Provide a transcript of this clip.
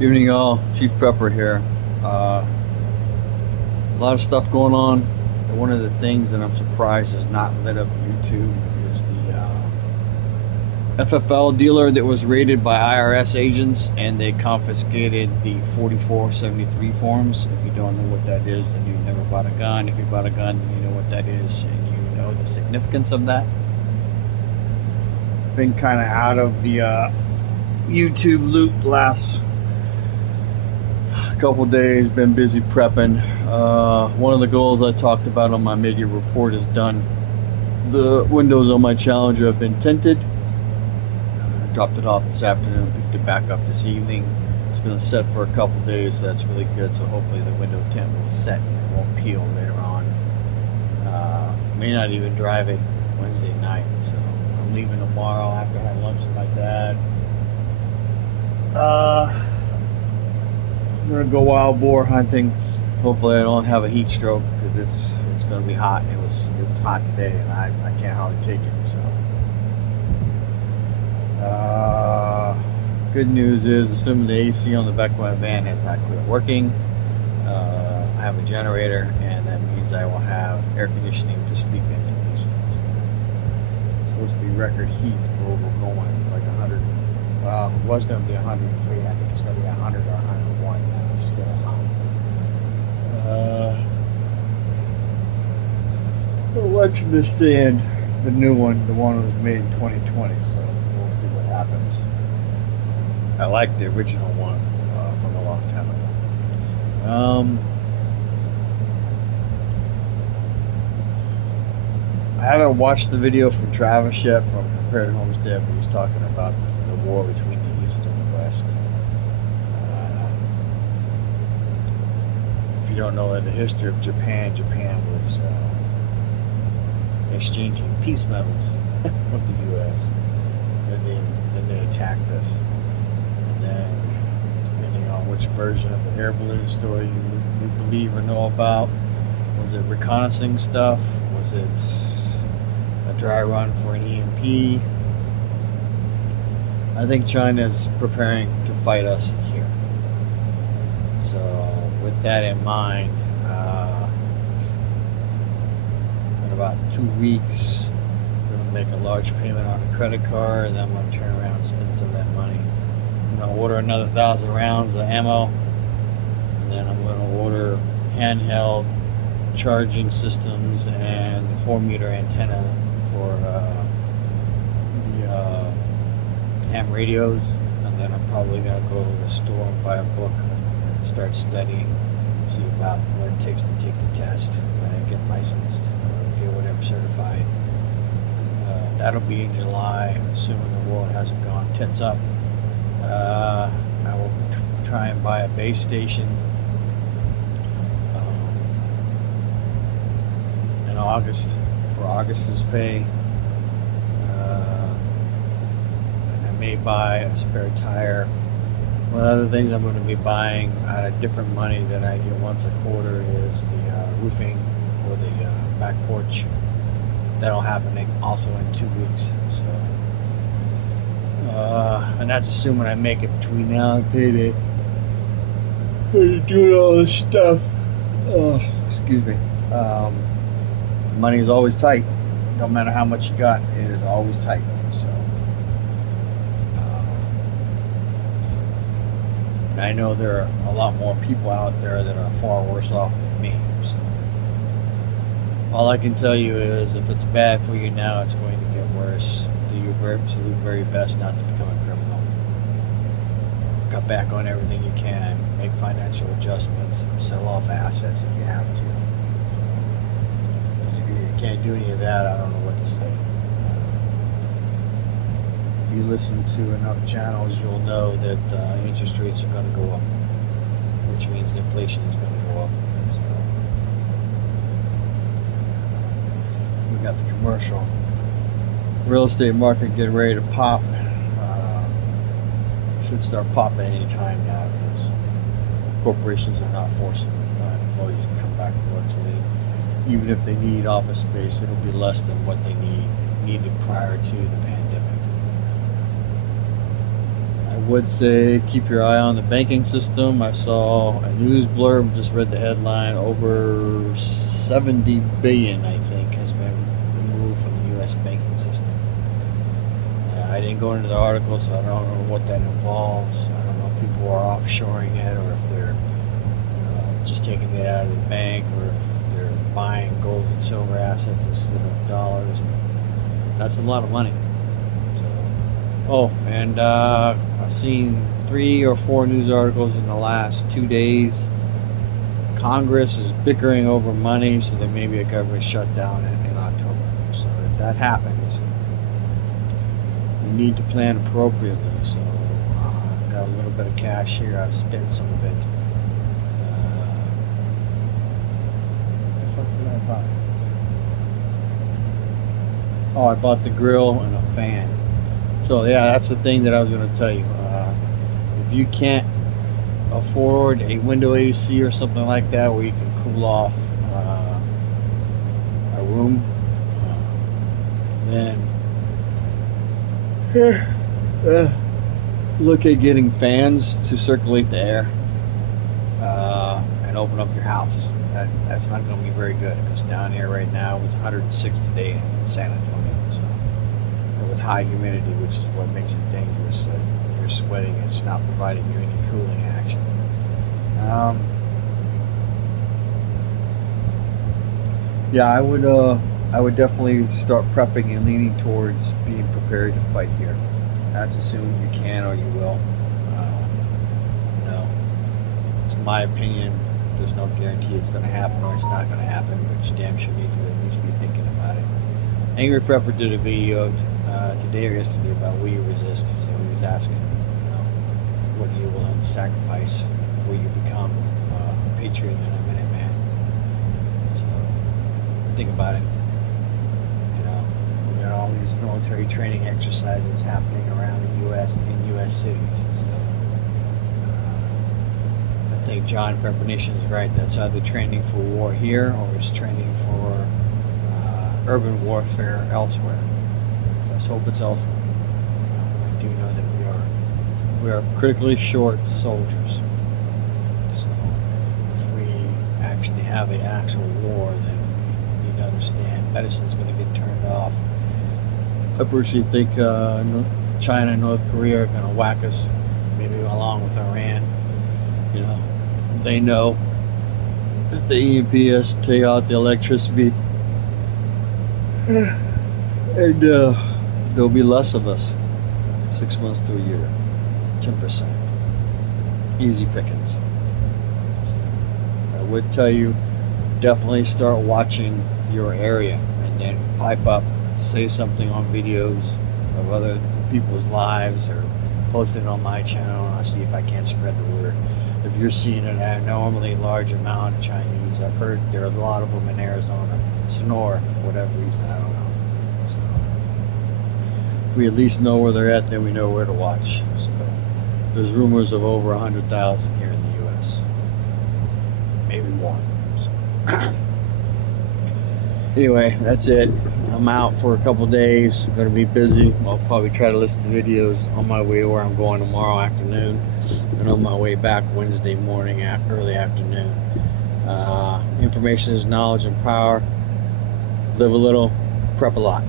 Evening all, Chief Prepper here. A lot of stuff going on. One of the things that I'm surprised has not lit up YouTube is the FFL dealer that was raided by IRS agents and they confiscated the 4473 forms. If you don't know what that is, then you've never bought a gun. If you bought a gun, then you know what that is and you know the significance of that. Been kind of out of the YouTube loop last couple days, been busy prepping. One of the goals I talked about on my mid-year report is done. The windows on my Challenger have been tinted. I dropped it off this afternoon, picked it back up this evening. It's going to set for a couple days, so that's really good. So hopefully the window tint will set and it won't peel later on. May not even drive it Wednesday night, so I'm leaving tomorrow after I have lunch with my dad. I'm gonna go wild boar hunting. Hopefully I don't have a heat stroke because it's gonna be hot. It was hot today and I can't hardly take it. So good news is, assuming the AC on the back of my van has not quit working, I have a generator and that means I will have air conditioning to sleep in at least. So it's supposed to be record heat where we're going like 100. Well, it was going to be 103. I think it's going to be 100 or 101 now. It's still hot. Watching this stand, the new one, the one that was made in 2020. So we'll see what happens. I like the original one from a long time ago. I haven't watched the video from Travis yet from Prepared Homestead, but he's talking about the war between the East and the West. If you don't know the history of Japan, Japan was exchanging peace medals with the U.S. Then they attacked us. And then, depending on which version of the air balloon story you believe or know about, was it reconnaissance stuff? Was it a dry run for an EMP? I think China's preparing to fight us here. So with that in mind, in about 2 weeks, I'm going to make a large payment on a credit card, and then I'm going to turn around and spend some of that money. I'm going to order another 1,000 rounds of ammo, and then I'm going to order handheld charging systems and the 4-meter antenna for the ham radios, and then I'm probably going to go to the store and buy a book and start studying, see about what it takes to take the test and get licensed or get whatever certified. That'll be in July, assuming the world hasn't gone tits up. I will try and buy a base station in August for August's pay. May buy a spare tire. One of the other things I'm going to be buying out of different money that I get once a quarter is the roofing for the back porch. That'll happen also in 2 weeks. So, and that's assuming I make it between now and payday. Doing all this stuff. Excuse me. Money is always tight. No matter how much you got, it is always tight. So. I know there are a lot more people out there that are far worse off than me. So all I can tell you is, if it's bad for you now, it's going to get worse. Do your absolute very best not to become a criminal. Cut back on everything you can. Make financial adjustments. Sell off assets if you have to. So, if you can't do any of that, I don't know what to say. If you listen to enough channels, you'll know that interest rates are going to go up, which means inflation is going to go up. So we got the commercial real estate market getting ready to pop. Should start popping any time now because corporations are not forcing employees to come back to work. So even if they need office space, it'll be less than what they needed prior to the pandemic. would say keep your eye on the banking system. I saw a news blurb, just read the headline, over 70 billion, I think, has been removed from the U.S. banking system. I didn't go into the article, so I don't know what that involves. I don't know if people are offshoring it, or if they're just taking it out of the bank, or if they're buying gold and silver assets instead of dollars. That's a lot of money. Oh, and I've seen 3 or 4 news articles in the last 2 days. Congress is bickering over money, so there may be a government shutdown in October. So if that happens, we need to plan appropriately. So I've got a little bit of cash here. I've spent some of it. What the fuck did I buy? Oh, I bought the grill and a fan. So yeah, that's the thing that I was going to tell you. If you can't afford a window AC or something like that, where you can cool off a room, then look at getting fans to circulate the air and open up your house. That's not going to be very good, because down here right now it's 106 today in San Antonio. So, with high humidity, which is what makes it dangerous. When you're sweating, it's not providing you any cooling action. Yeah, I would definitely start prepping and leaning towards being prepared to fight here. That's assuming you can or you will. It's my opinion. There's no guarantee it's going to happen or it's not going to happen, but you damn sure need to at least be thinking about it. Angry Prepper did a video today or yesterday about will you resist. So he was asking, what are you willing to sacrifice? Will you become a patriot and a Minuteman? So think about it. We got all these military training exercises happening around the U.S. in U.S. cities. So I think John Prepper is right. That's either training for war here or it's training for urban warfare elsewhere. Let's hope it's elsewhere. I do know that we are critically short soldiers. So if we actually have an actual war, then we need to understand medicine is going to get turned off. I personally think China and North Korea are going to whack us, maybe along with Iran. They know if the EMP has to take out the electricity, and there'll be less of us 6 months to a year, 10%. Easy pickings. So I would tell you, definitely start watching your area and then pipe up, say something on videos of other people's lives or post it on my channel, and I'll see if I can't spread the word. If you're seeing an abnormally large amount of Chinese, I've heard there are a lot of them in Arizona, Sonora, for whatever reason, I don't know. So if we at least know where they're at, then we know where to watch. So there's rumors of over 100,000 here in the U.S., maybe more. So anyway, that's it. I'm out for a couple days. I'm going to be busy. I'll probably try to listen to videos on my way to where I'm going tomorrow afternoon, and on my way back Wednesday morning at early afternoon. Information is knowledge and power. Live a little, prep a lot.